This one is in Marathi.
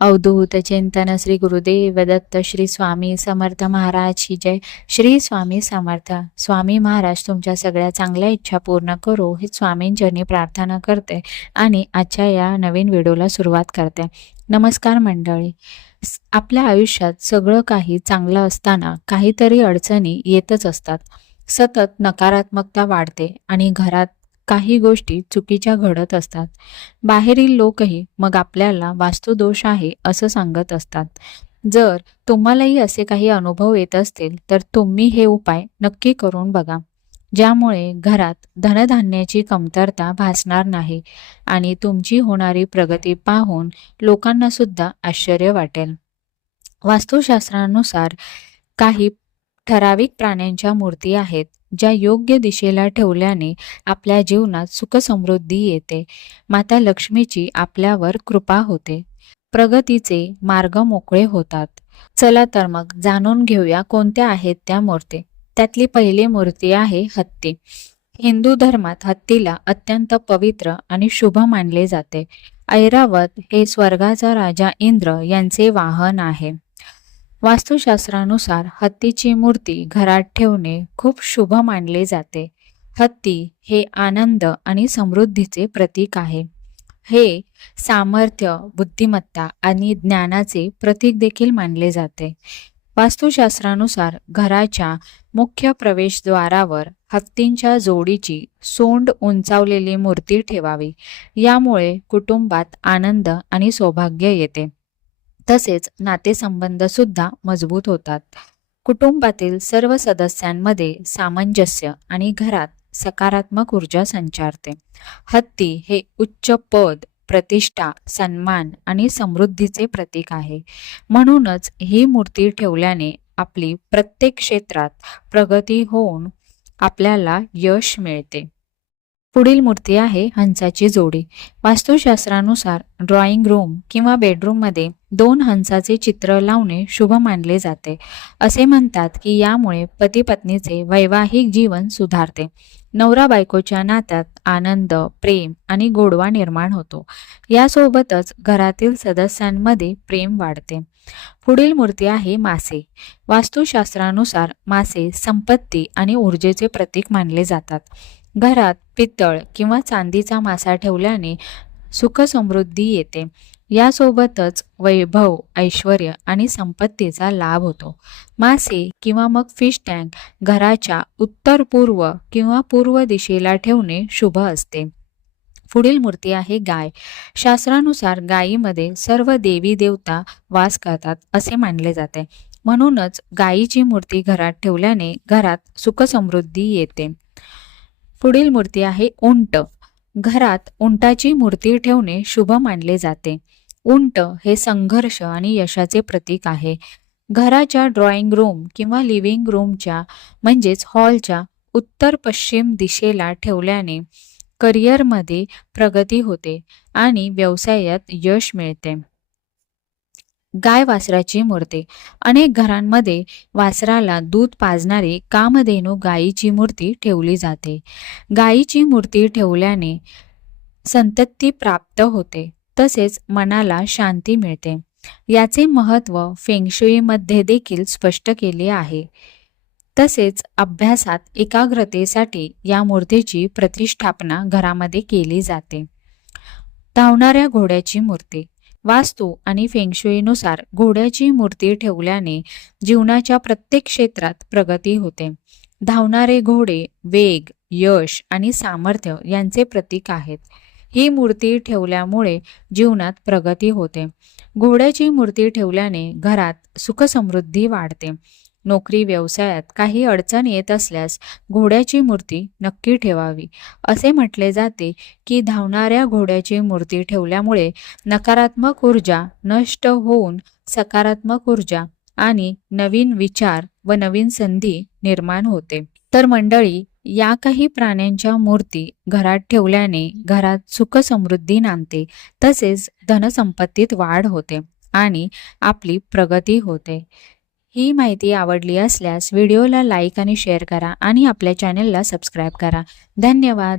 अवधूत चिंतन श्री गुरुदेव दत्त श्री स्वामी समर्थ महाराज की जय. श्री स्वामी समर्थ. स्वामी महाराज तुमच्या सगळ्या चांगल्या इच्छा पूर्ण करो ही स्वामींचरणी प्रार्थना करते आणि आजच्या या नवीन व्हिडिओला सुरुवात करते. नमस्कार मंडळी. आपल्या आयुष्यात सगळं काही चांगलं असताना काहीतरी अडचणी येतच असतात. सतत नकारात्मकता वाढते आणि घरात काही गोष्टी चुकीच्या घडत असतात. बाहेरील लोकही मग आपल्याला वास्तुदोष आहे असं सांगत असतात. जर तुम्हालाही असे काही अनुभव येत असतील तर तुम्ही हे उपाय नक्की करून बघा, ज्यामुळे घरात धनधान्याची कमतरता भासणार नाही आणि तुमची होणारी प्रगती पाहून लोकांना सुद्धा आश्चर्य वाटेल. वास्तुशास्त्रानुसार काही ठराविक प्राण्यांच्या मूर्ती आहेत ज्या योग्य दिशेला ठेवल्याने आपल्या जीवनात सुख समृद्धी येते. माता लक्ष्मीची आपल्यावर कृपा होते. प्रगतीचे मार्ग मोकळे होतात. चला तर मग जाणून घेऊया कोणत्या आहेत त्या मूर्ती. त्यातली पहिली मूर्ती आहे हत्ती. हिंदू धर्मात हत्तीला अत्यंत पवित्र आणि शुभ मानले जाते. ऐरावत हे स्वर्गाचा राजा इंद्र यांचे वाहन आहे. वास्तुशास्त्रानुसार हत्तीची मूर्ती घरात ठेवणे खूप शुभ मानले जाते. हत्ती हे आनंद आणि समृद्धीचे प्रतीक आहे. हे सामर्थ्य, बुद्धिमत्ता आणि ज्ञानाचे प्रतीक देखील मानले जाते. वास्तुशास्त्रानुसार घराच्या मुख्य प्रवेशद्वारावर हत्तींच्या जोडीची सोंड उंचावलेली मूर्ती ठेवावी. यामुळे कुटुंबात आनंद आणि सौभाग्य येते. तसेच नातेसंबंध सुद्धा मजबूत होतात. कुटुंबातील सर्व सदस्यांमध्ये सामंजस्य आणि घरात सकारात्मक ऊर्जा संचारते. हत्ती हे उच्च पद, प्रतिष्ठा, सन्मान आणि समृद्धीचे प्रतीक आहे. म्हणूनच ही मूर्ती ठेवल्याने आपली प्रत्येक क्षेत्रात प्रगती होऊन आपल्याला यश मिळते. पुढील मूर्ती आहे हंसाची जोडी. वास्तुशास्त्रानुसार ड्रॉइंग रूम किंवा बेडरूममध्ये 2 हंसाचे चित्र लावणे शुभ मानले जाते. असे म्हणतात की यामुळे पती पत्नीचे वैवाहिक जीवन सुधारते. नवरा बायकोच्या नात्यात आनंद, प्रेम आणि गोडवा निर्माण होतो. यासोबतच घरातील सदस्यांमध्ये प्रेम वाढते. पुढील मूर्ती आहे मासे. वास्तुशास्त्रानुसार मासे संपत्ती आणि ऊर्जेचे प्रतीक मानले जातात. घरात पितळ किंवा चांदीचा मासा ठेवल्याने सुख समृद्धी येते. यासोबतच वैभव, ऐश्वर्य आणि संपत्तीचा लाभ होतो. मासे किंवा मग फिश टँक घराच्या उत्तर पूर्व किंवा पूर्व दिशेला ठेवणे शुभ असते. पुढील मूर्ती आहे गाय. शास्त्रानुसार गायीमध्ये सर्व देवी देवता वास करतात असे मानले जाते. म्हणूनच गायीची मूर्ती घरात ठेवल्याने घरात सुख समृद्धी येते. पुढील मूर्ती आहे उंट. घरात उंटाची मूर्ती ठेवणे शुभ मानले जाते. उंट हे संघर्ष आणि यशाचे प्रतीक आहे. घराच्या ड्रॉइंग रूम किंवा लिव्हिंग रूमच्या म्हणजेच हॉलच्या उत्तर पश्चिम दिशेला ठेवल्याने करिअरमध्ये प्रगती होते आणि व्यवसायात यश मिळते. गाय वासराची मूर्ती. अनेक घरांमध्ये वासराला दूध पाजणारी कामधेनू गायीची मूर्ती ठेवली जाते. गायीची मूर्ती ठेवल्याने संतती प्राप्त होते. तसेच मनाला शांती मिळते. याचे महत्त्व फेंगशुईमध्ये देखील स्पष्ट केले आहे. तसेच अभ्यासात एकाग्रतेसाठी या मूर्तीची प्रतिष्ठापना घरामध्ये केली जाते. धावणाऱ्या घोड्याची मूर्ती. वास्तू आणि फेंगशुईनुसार घोड्याची मूर्ती ठेवल्याने जीवनाच्या प्रत्येक क्षेत्रात प्रगती होते. धावणारे घोडे वेग, यश आणि सामर्थ्य यांचे प्रतीक आहेत. ही मूर्ती ठेवल्यामुळे जीवनात प्रगती होते. घोड्याची मूर्ती ठेवल्याने घरात सुख समृद्धी वाढते. नोकरी व्यवसायात काही अडचण येत असल्यास घोड्याची मूर्ती नक्की ठेवावी. असे म्हटले जाते की धावणाऱ्या घोड्याची मूर्ती ठेवल्यामुळे नकारात्मक ऊर्जा नष्ट होऊन सकारात्मक ऊर्जा आणि नवीन विचार व नवीन संधी निर्माण होते. तर मंडळी, या काही प्राण्यांच्या मूर्ती घरात ठेवल्याने घरात सुख समृद्धी नांदते. तसेच धनसंपत्तीत वाढ होते आणि आपली प्रगती होते. ही माहिती आवडली असल्यास व्हिडिओला लाईक आणि शेअर करा आणि आपल्या चॅनलला सबस्क्राईब करा. धन्यवाद.